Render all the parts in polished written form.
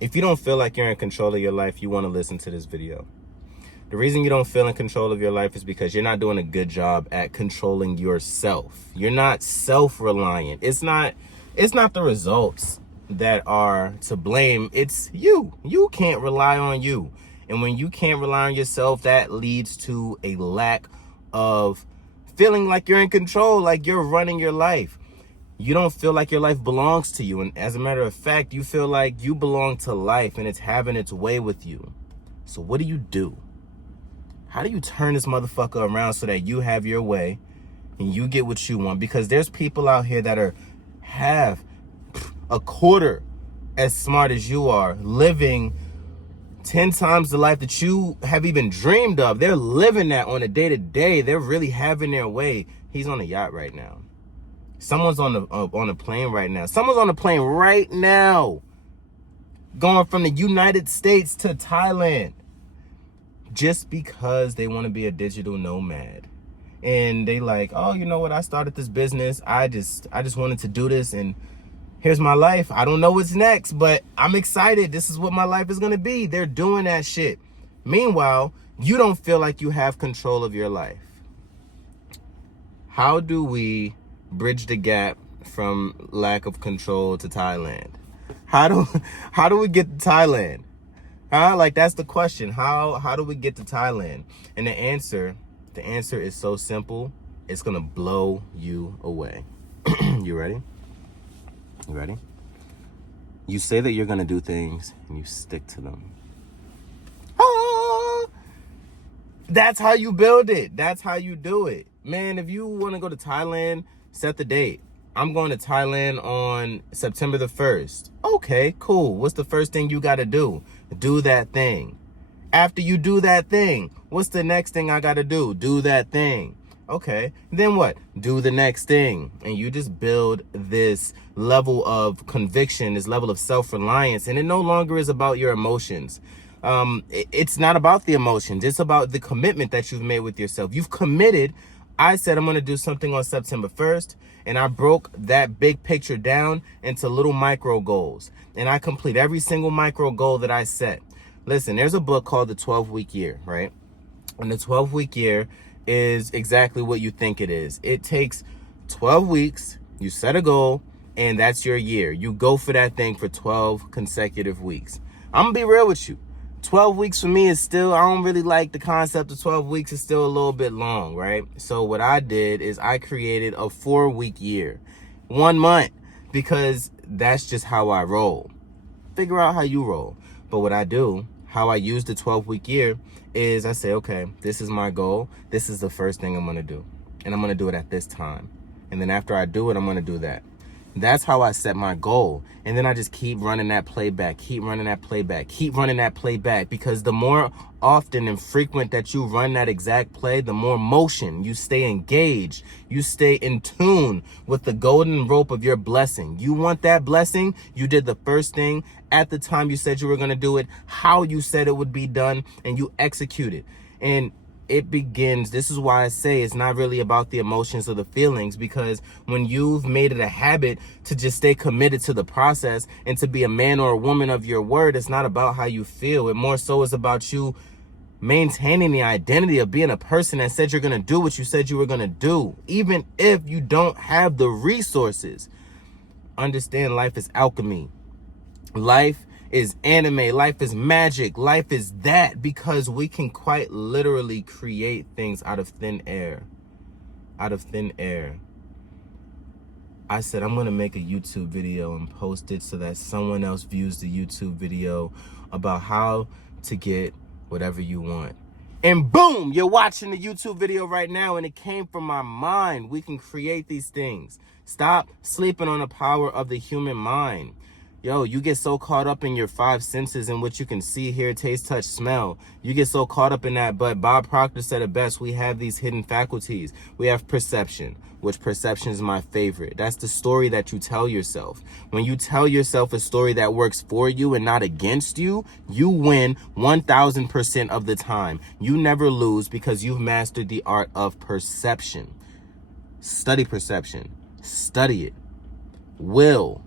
If you don't feel like you're in control of your life, you want to listen to this video. The reason you don't feel in control of your life is because you're not doing a good job at controlling yourself. You're not self-reliant. It's not the results that are to blame. It's you. You can't rely on you. And when you can't rely on yourself, that leads to a lack of feeling like you're in control, like you're running your life. You don't feel like your life belongs to you. And as a matter of fact, you feel like you belong to life and it's having its way with you. So what do? How do you turn this motherfucker around so that you have your way and you get what you want? Because there's people out here that are half, a quarter as smart as you are, living 10 times the life that you have even dreamed of. They're living that on a day-to-day. They're really having their way. He's on a yacht right now. Someone's on a plane right now. Someone's on a plane right now going from the United States to Thailand just because they want to be a digital nomad. And they like, oh, you know what? I started this business. I just wanted to do this, and here's my life. I don't know what's next, but I'm excited. This is what my life is going to be. They're doing that shit. Meanwhile, you don't feel like you have control of your life. How do we bridge the gap from lack of control to Thailand? How do we get to Thailand? Like, that's the question. How do we get to Thailand? And the answer is so simple. It's gonna blow you away. You ready? You ready? You say that you're gonna do things and you stick to them. That's how you build it. That's how you do it. Man, if you want to go to Thailand, set the date. I'm going to Thailand on September the 1st. Okay, cool. What's the first thing you got to do? Do that thing. After you do that thing, what's the next thing I got to do? Do that thing. Okay, then what? Do the next thing. And you just build this level of conviction, this level of self-reliance, and it no longer is about your emotions. It's not about the emotions. It's about the commitment that you've made with yourself. You've committed. I said I'm going to do something on September 1st, and I broke that big picture down into little micro goals, and I complete every single micro goal that I set. Listen, there's a book called The 12-Week Year, right? And the 12-week year is exactly what you think it is. It takes 12 weeks, you set a goal, and that's your year. You go for that thing for 12 consecutive weeks. I'm going to be real with you. 12 weeks for me is still, I don't really like the concept of 12 weeks. It's still a little bit long, right? So what I did is I created a 4-week year, 1 month, because that's just how I roll. Figure out how you roll. But what I do, how I use the 12-week year is I say, okay, this is my goal. This is the first thing I'm going to do. And I'm going to do it at this time. And then after I do it, I'm going to do that. That's how I set my goal. And then I just keep running that playback, keep running that playback, keep running that playback. Because the more often and frequent that you run that exact play, the more motion, you stay engaged, you stay in tune with the golden rope of your blessing. You want that blessing? You did the first thing at the time you said you were going to do it, how you said it would be done, and you execute it. And it begins. This is why I say it's not really about the emotions or the feelings, because when you've made it a habit to just stay committed to the process and to be a man or a woman of your word, it's not about how you feel. It more so is about you maintaining the identity of being a person that said you're going to do what you said you were going to do, even if you don't have the resources. Understand, life is alchemy. Life is anime. Life is magic. Life is that, because we can quite literally create things out of thin air. Out of thin air. I said I'm going to make a YouTube video and post it so that someone else views the YouTube video about how to get whatever you want. And boom, you're watching the YouTube video right now, and it came from my mind. We can create these things. Stop sleeping on the power of the human mind. Yo, you get so caught up in your 5 senses and what you can see, hear, taste, touch, smell. You get so caught up in that. But Bob Proctor said it best. We have these hidden faculties. We have perception, which perception is my favorite. That's the story that you tell yourself. When you tell yourself a story that works for you and not against you, you win 1000% of the time. You never lose because you've mastered the art of perception. Study perception. Study it. Will.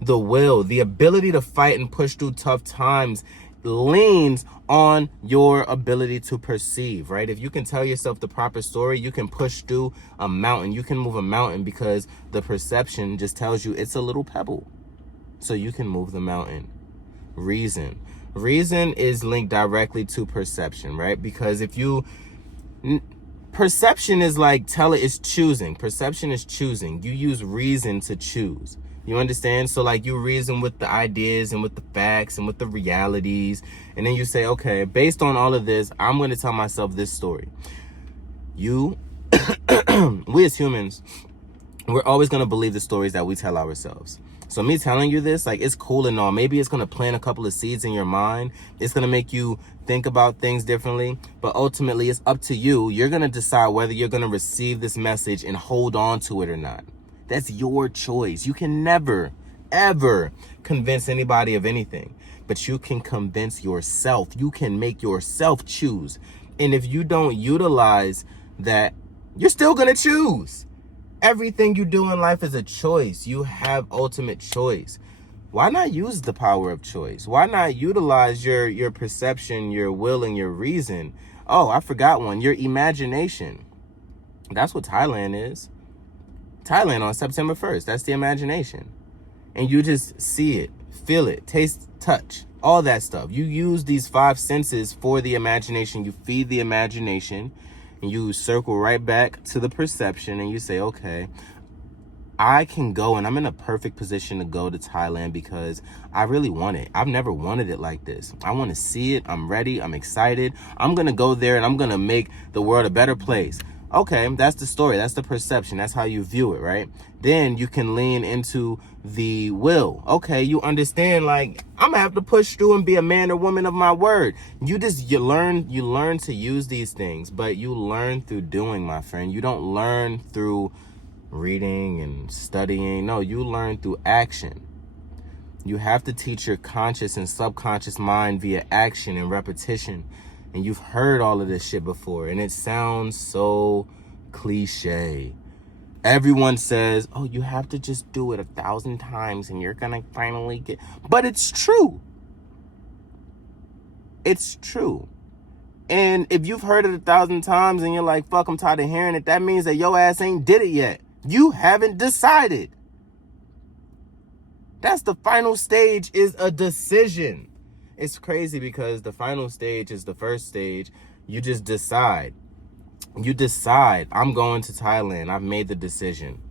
The will, the ability to fight and push through tough times leans on your ability to perceive, right? If you can tell yourself the proper story, you can push through a mountain. You can move a mountain because the perception just tells you it's a little pebble. So you can move the mountain. Reason. Reason is linked directly to perception, right? Because if you... Perception is like is choosing. Perception is choosing. You use reason to choose. You understand? So like you reason with the ideas and with the facts and with the realities. And then you say, okay, based on all of this, I'm going to tell myself this story. We as humans, we're always going to believe the stories that we tell ourselves. So me telling you this, like, it's cool and all. Maybe it's going to plant a couple of seeds in your mind. It's going to make you think about things differently. But ultimately, it's up to you. You're going to decide whether you're going to receive this message and hold on to it or not. That's your choice. You can never, ever convince anybody of anything. But you can convince yourself. You can make yourself choose. And if you don't utilize that, you're still going to choose. Everything you do in life is a choice. You have ultimate choice. Why not use the power of choice? Why not utilize your perception, your will, and your reason? Oh, I forgot one. Your imagination. That's what Thailand is. Thailand on September 1st. That's the imagination. And you just see it, feel it, taste, touch, all that stuff. You use these 5 senses for the imagination. You feed the imagination. And you circle right back to the perception and you say, okay, I can go, and I'm in a perfect position to go to Thailand because I really want it. I've never wanted it like this. I want to see it. I'm ready. I'm excited. I'm going to go there and I'm going to make the world a better place. Okay, that's the story. That's the perception. That's how you view it, right? Then you can lean into the will. Okay, you understand, like, I'm gonna have to push through and be a man or woman of my word. You learn to use these things, but you learn through doing, my friend. You don't learn through reading and studying. No, you learn through action. You have to teach your conscious and subconscious mind via action and repetition. And you've heard all of this shit before, and it sounds so cliche. Everyone says, oh, you have to just do it 1,000 times and you're gonna finally get... But it's true. It's true. And if you've heard it 1,000 times and you're like, fuck, I'm tired of hearing it, that means that your ass ain't did it yet. You haven't decided. That's the final stage, is a decision. It's crazy because the final stage is the first stage. You just decide. You decide, I'm going to Thailand. I've made the decision.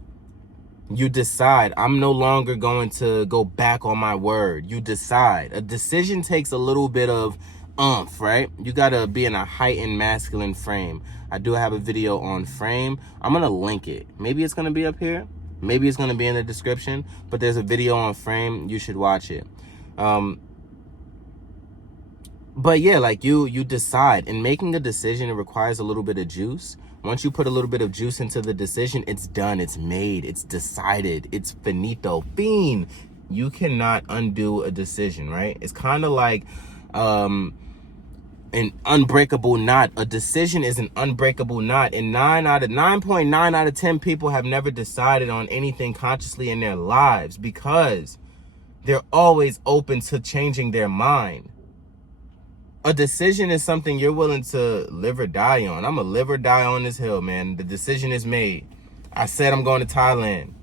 You decide, I'm no longer going to go back on my word. You decide. A decision takes a little bit of oomph, right? You got to be in a heightened masculine frame. I do have a video on frame. I'm going to link it. Maybe it's going to be up here. Maybe it's going to be in the description. But there's a video on frame. You should watch it. But yeah, like you decide. And making a decision, it requires a little bit of juice. Once you put a little bit of juice into the decision, it's done, it's made, it's decided, it's finito. Fiend. You cannot undo a decision, right? It's kind of like an unbreakable knot. A decision is an unbreakable knot. And 9.9 out of 10 people have never decided on anything consciously in their lives because they're always open to changing their mind. A decision is something you're willing to live or die on. I'm going to live or die on this hill, man. The decision is made. I said I'm going to Thailand.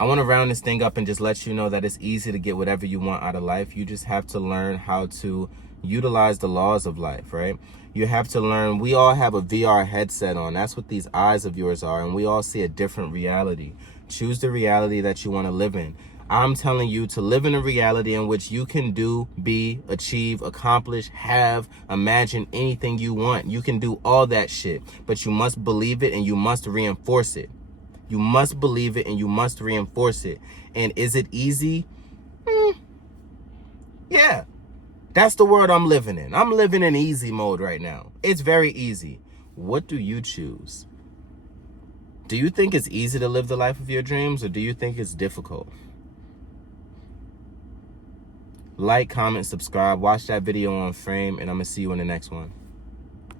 I want to round this thing up and just let you know that it's easy to get whatever you want out of life. You just have to learn how to utilize the laws of life, right? You have to learn. We all have a VR headset on. That's what these eyes of yours are. And we all see a different reality. Choose the reality that you want to live in. I'm telling you to live in a reality in which you can do, be, achieve, accomplish, have, imagine anything you want. You can do all that shit, but you must believe it and you must reinforce it. You must believe it and you must reinforce it. And is it easy? Yeah, that's the world I'm living in. I'm living in easy mode right now. It's very easy. What do you choose? Do you think it's easy to live the life of your dreams, or do you think it's difficult? Like, comment, subscribe, watch that video on frame, and I'm going to see you in the next one.